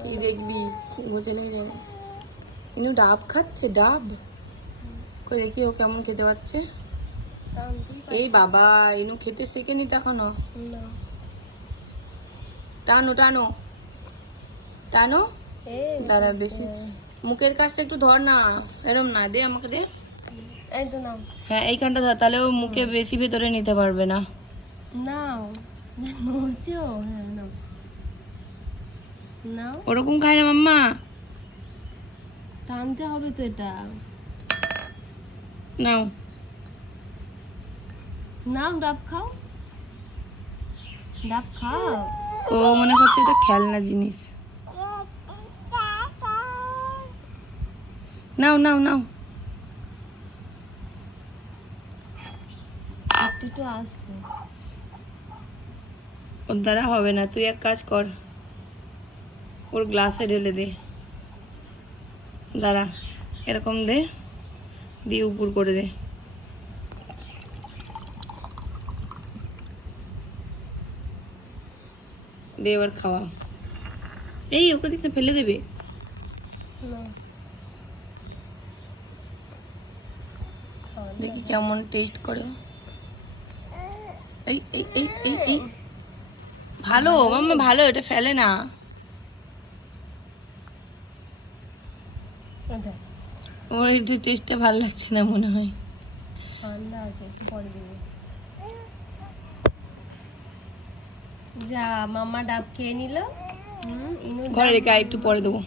কি দেখবি বুঝে লেগে যাবে। ইনু ডাব খাচ্ছে, ডাব কই দেখি ও কেমন খেতে পাচ্ছে। এই বাবা, ইনু খেতে শেখেনি তখনও। টানো টানো টানো, দাঁড়া বেশি মুখের কাছটা একটু ধর না, এরম না, দে আমাকে দে। এই তো নাও। হ্যাঁ এইখানটা ধর, তাহলে ও মুখে বেশি ভেতরে নিতে পারবে না। নাও নড়ছো, হ্যাঁ নাও নাও। ওরকম খায় না মাম্মা, টানতে হবে তো এটা। নাও নাও ডাব খাও, ডাব খাও। ও মনে করছে এটা খেলনা জিনিস। নাও নাও নাও। একটু একটু আসছে। ওর দ্বারা হবে না, তুই এক কাজ কর, ওর গ্লাসে ঢেলে দে। দাঁড়া, এরকম দে, দিয়ে উপর করে দে। দে এবার খাওয়া। এই ওকে দিস না, ফেলে দেবে। দেখি কেমন টেস্ট করে। এই এই এই এই এই ভালো মাম্মা, ভালো, এটা ফেলে না। ওর একটু টেস্টটা ভালো লাগছে না মনে হয়। ঠান্ডা আছে, একটু পরে দিবি। যা মাম্মা ডাব খেয়ে নিল। ঘরে রেখে একটু পরে দেবো।